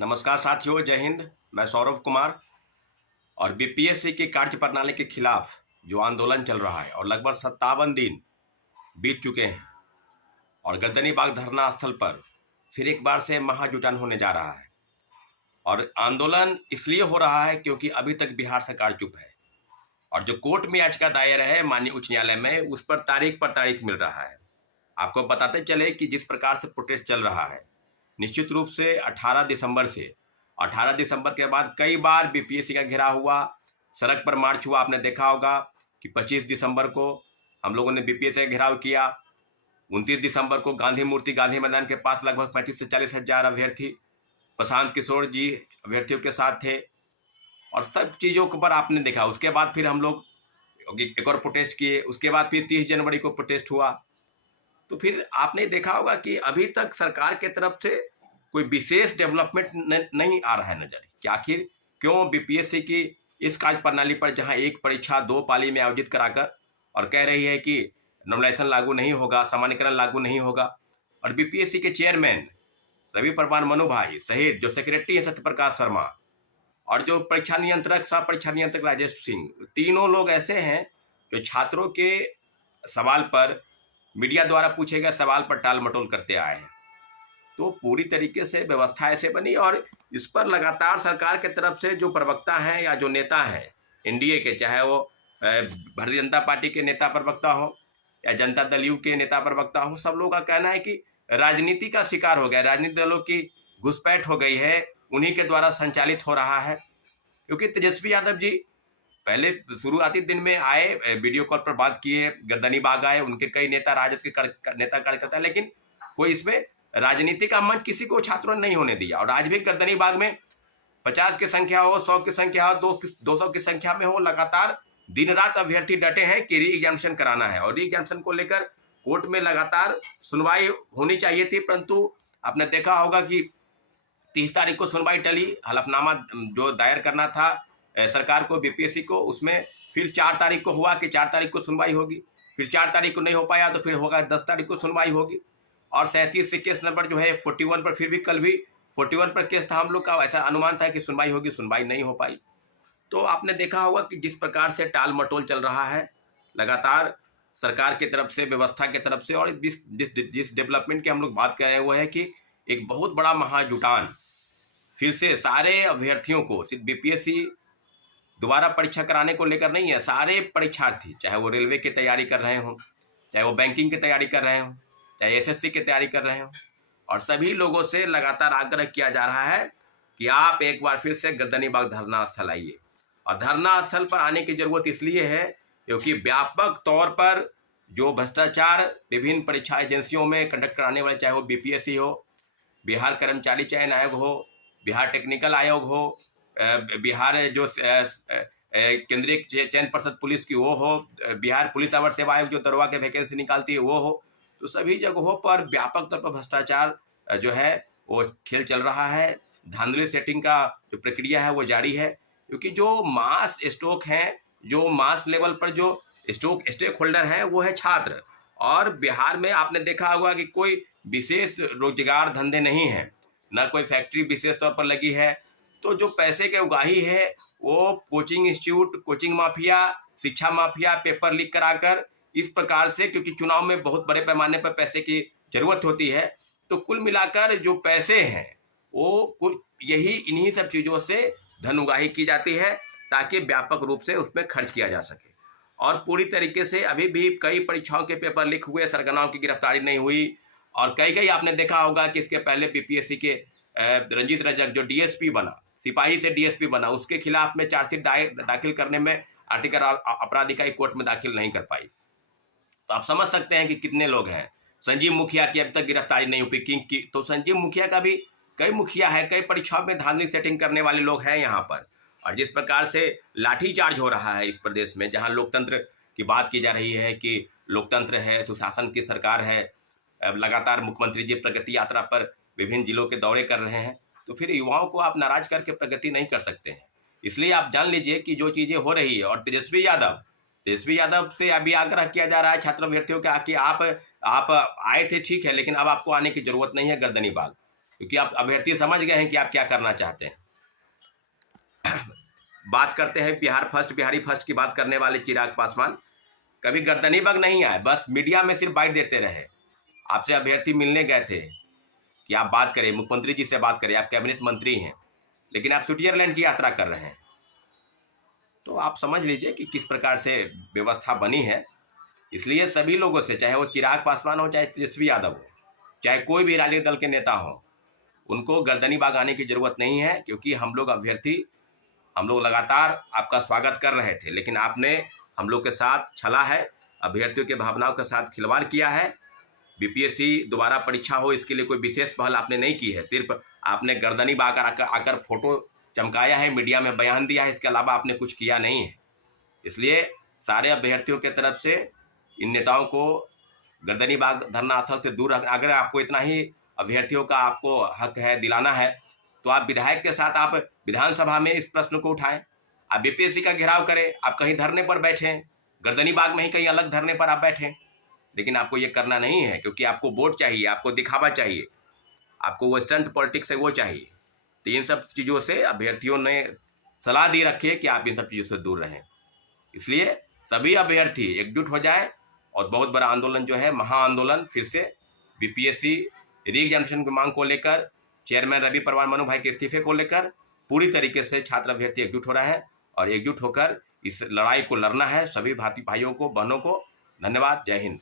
नमस्कार साथियों, जय हिंद। मैं सौरभ कुमार। और बीपीएससी की कार्य प्रणाली के खिलाफ जो आंदोलन चल रहा है और लगभग 57 दिन बीत चुके हैं और गर्दनी बाग धरना स्थल पर फिर एक बार से महाजुटान होने जा रहा है। और आंदोलन इसलिए हो रहा है क्योंकि अभी तक बिहार सरकार चुप है और जो कोर्ट में याचिका दायर है माननीय उच्च न्यायालय में, उस पर तारीख मिल रहा है। आपको बताते चले कि जिस प्रकार से प्रोटेस्ट चल रहा है, निश्चित रूप से 18 दिसंबर के बाद कई बार बीपीएससी का घेराव हुआ, सड़क पर मार्च हुआ। आपने देखा होगा कि 25 दिसंबर को हम लोगों ने बीपीएससी का घेराव किया। 29 दिसंबर को गांधी मैदान के पास लगभग 35 से 40 हजार अभ्यर्थी प्रशांत किशोर जी अभ्यर्थियों के साथ थे और सब चीज़ों के पर आपने देखा। उसके बाद फिर हम लोग एक और प्रोटेस्ट किए, उसके बाद फिर 30 जनवरी को प्रोटेस्ट हुआ। तो फिर आपने देखा होगा कि अभी तक सरकार के तरफ से कोई विशेष डेवलपमेंट नहीं आ रहा है नजर कि आखिर क्यों बीपीएससी की इस कार्य प्रणाली पर, जहां एक परीक्षा 2 पाली में आयोजित कराकर और कह रही है कि नॉर्मलाइजेशन लागू नहीं होगा, सामान्यकरण लागू नहीं होगा, और बीपीएससी के चेयरमैन रवि परवान मनु भाई सहित जो सेक्रेटरी है सत्यप्रकाश शर्मा और जो परीक्षा नियंत्रक सह परीक्षा नियंत्रक राजेश सिंह, तीनों लोग ऐसे हैं जो छात्रों के सवाल पर, मीडिया द्वारा पूछे गए सवाल पर टाल मटोल करते आए हैं। तो पूरी तरीके से व्यवस्था ऐसे बनी और इस पर लगातार सरकार के तरफ से जो प्रवक्ता हैं या जो नेता हैं एनडीए के, चाहे वो भारतीय जनता पार्टी के नेता प्रवक्ता हो या जनता दल यू के नेता प्रवक्ता हो, सब लोगों का कहना है कि राजनीति का शिकार हो गया, राजनीतिक दलों की घुसपैठ हो गई है, उन्हीं के द्वारा संचालित हो रहा है। क्योंकि तेजस्वी यादव जी पहले शुरुआती दिन में आए, वीडियो कॉल पर बात किए, गर्दनी बाग आए, उनके कई नेता, राजद के नेता कार्यकर्ता, लेकिन कोई इसमें राजनीति का मंच किसी को छात्रों ने नहीं होने दिया। और आज भी गर्दनी बाग में 50 की संख्या हो, 100 की संख्या हो, 200 की संख्या में हो, लगातार दिन रात अभ्यर्थी डटे हैं कि री एग्जामिनेशन कराना है। और री एग्जामिनेशन को लेकर कोर्ट में लगातार सुनवाई होनी चाहिए थी, परंतु आपने देखा होगा कि 30 तारीख को सुनवाई टली। हलफनामा जो दायर करना था सरकार को, बीपीएससी को, उसमें फिर 4 तारीख को हुआ कि 4 तारीख को सुनवाई होगी, फिर 4 तारीख को नहीं हो पाया तो फिर होगा 10 तारीख को सुनवाई होगी। और 37 से केस नंबर जो है 41 पर, फिर भी कल भी 41 पर केस था हम लोग का, ऐसा अनुमान था कि सुनवाई होगी, सुनवाई नहीं हो पाई। तो आपने देखा होगा कि जिस प्रकार से टाल मटोल चल रहा है लगातार सरकार की तरफ से, व्यवस्था की तरफ से। और जिस डेवलपमेंट की हम लोग बात कर रहे हैं वो है कि एक बहुत बड़ा महाजुटान फिर से सारे अभ्यर्थियों को, सिर्फ बीपीएससी दोबारा परीक्षा कराने को लेकर नहीं है, सारे परीक्षार्थी, चाहे वो रेलवे की तैयारी कर रहे हों, चाहे वो बैंकिंग की तैयारी कर रहे हों, चाहे एसएससी की तैयारी कर रहे हों, और सभी लोगों से लगातार आग्रह किया जा रहा है कि आप एक बार फिर से गर्दनी बाग धरना स्थल आइए। और धरना स्थल पर आने की जरूरत इसलिए है क्योंकि व्यापक तौर पर जो भ्रष्टाचार विभिन्न परीक्षा एजेंसियों में कंडक्ट कराने वाले, चाहे वो बीपीएससी हो, बिहार कर्मचारी चयन आयोग हो, बिहार टेक्निकल आयोग हो, बिहार जो केंद्रीय चयन पर्षद पुलिस की वो हो, बिहार पुलिस अवर सेवा आयोग जो दरोगा के वैकेंसी निकालती है वो हो, तो सभी जगहों पर व्यापक तौर पर भ्रष्टाचार जो है वो खेल चल रहा है। धांधली सेटिंग का जो प्रक्रिया है वो जारी है, क्योंकि जो मास स्टॉक हैं, जो मास लेवल पर जो स्टेक होल्डर हैं वो है छात्र। और बिहार में आपने देखा होगा कि कोई विशेष रोजगार धंधे नहीं है, ना कोई फैक्ट्री विशेष तौर पर लगी है। तो जो पैसे के उगाही है वो कोचिंग इंस्टीट्यूट, कोचिंग माफिया, शिक्षा माफिया, पेपर लीक कराकर, इस प्रकार से, क्योंकि चुनाव में बहुत बड़े पैमाने पर पैसे की जरूरत होती है, तो कुल मिलाकर जो पैसे हैं वो यही इन्हीं सब चीज़ों से धन उगाही की जाती है ताकि व्यापक रूप से उसमें खर्च किया जा सके। और पूरी तरीके से अभी भी कई परीक्षाओं के पेपर लीक हुए, सरगनाओं की गिरफ्तारी नहीं हुई। और कई आपने देखा होगा कि इसके पहले बीपीएससी के रंजीत रजक जो डीएसपी बना, सिपाही से डीएसपी बना, उसके खिलाफ में चार्जशीट दाखिल करने में आर्टिकल अपराध इकाई कोर्ट में दाखिल नहीं कर पाई। तो आप समझ सकते हैं कि कितने लोग हैं। संजीव मुखिया की अभी तक गिरफ्तारी नहीं हुई, किंग की। तो संजीव मुखिया का भी, कई मुखिया है, कई परीक्षाओं में धांधली सेटिंग करने वाले लोग हैं यहाँ पर। और जिस प्रकार से लाठीचार्ज हो रहा है इस प्रदेश में, जहाँ लोकतंत्र की बात की जा रही है कि लोकतंत्र है, सुशासन की सरकार है, लगातार मुख्यमंत्री जी प्रगति यात्रा पर विभिन्न जिलों के दौरे कर रहे हैं, तो फिर युवाओं को आप नाराज करके प्रगति नहीं कर सकते हैं। इसलिए आप जान लीजिए कि जो चीज़ें हो रही है, और तेजस्वी यादव से अभी आग्रह किया जा रहा है छात्र अभ्यर्थियों का कि आप आए थे, ठीक है, लेकिन अब आपको आने की जरूरत नहीं है गर्दनी बाग। क्योंकि आप अभ्यर्थी समझ गए हैं कि आप क्या करना चाहते हैं। बात करते हैं बिहारी फर्स्ट की बात करने वाले चिराग पासवान कभी गर्दनी बग नहीं आए, बस मीडिया में सिर्फ बाइट देते रहे। आपसे अभ्यर्थी मिलने गए थे कि आप बात करें, मुख्यमंत्री जी से बात करें, आप कैबिनेट मंत्री हैं, लेकिन आप स्विट्जरलैंड की यात्रा कर रहे हैं। तो आप समझ लीजिए कि किस प्रकार से व्यवस्था बनी है। इसलिए सभी लोगों से, चाहे वो चिराग पासवान हो, चाहे तेजस्वी यादव हो, चाहे कोई भी राजनीतिक दल के नेता हो, उनको गर्दनी बाग आने की जरूरत नहीं है। क्योंकि हम लोग लगातार आपका स्वागत कर रहे थे, लेकिन आपने हम लोग के साथ छला है, अभ्यर्थियों के भावनाओं के साथ खिलवाड़ किया है। बीपीएससी दोबारा परीक्षा हो, इसके लिए कोई विशेष पहल आपने नहीं की है। सिर्फ आपने गर्दनी बाग आकर फोटो चमकाया है, मीडिया में बयान दिया है, इसके अलावा आपने कुछ किया नहीं है। इसलिए सारे अभ्यर्थियों के तरफ से इन नेताओं को गर्दनी बाग धरना स्थल से दूर रखना। अगर आपको इतना ही अभ्यर्थियों का आपको हक है दिलाना है, तो आप विधायक के साथ आप विधानसभा में इस प्रश्न को उठाएं, आप बीपीएससी का घेराव करें, आप कहीं धरने पर बैठें, गर्दनी बाग में ही कहीं अलग धरने पर आप बैठें। लेकिन आपको ये करना नहीं है, क्योंकि आपको वोट चाहिए, आपको दिखावा चाहिए, आपको वो स्टंट पॉलिटिक्स है वो चाहिए। तो इन सब चीज़ों से अभ्यर्थियों ने सलाह दी रखी है कि आप इन सब चीज़ों से दूर रहें। इसलिए सभी अभ्यर्थी एकजुट हो जाए और बहुत बड़ा आंदोलन जो है, महाआंदोलन, फिर से बीपीएससी रीएग्जामिनेशन की मांग को लेकर, चेयरमैन रवि परवार मनु भाई के इस्तीफे को लेकर पूरी तरीके से छात्र अभ्यर्थी एकजुट हो रहे हैं और एकजुट होकर इस लड़ाई को लड़ना है। सभी भाइयों को, बहनों को धन्यवाद। जय हिंद।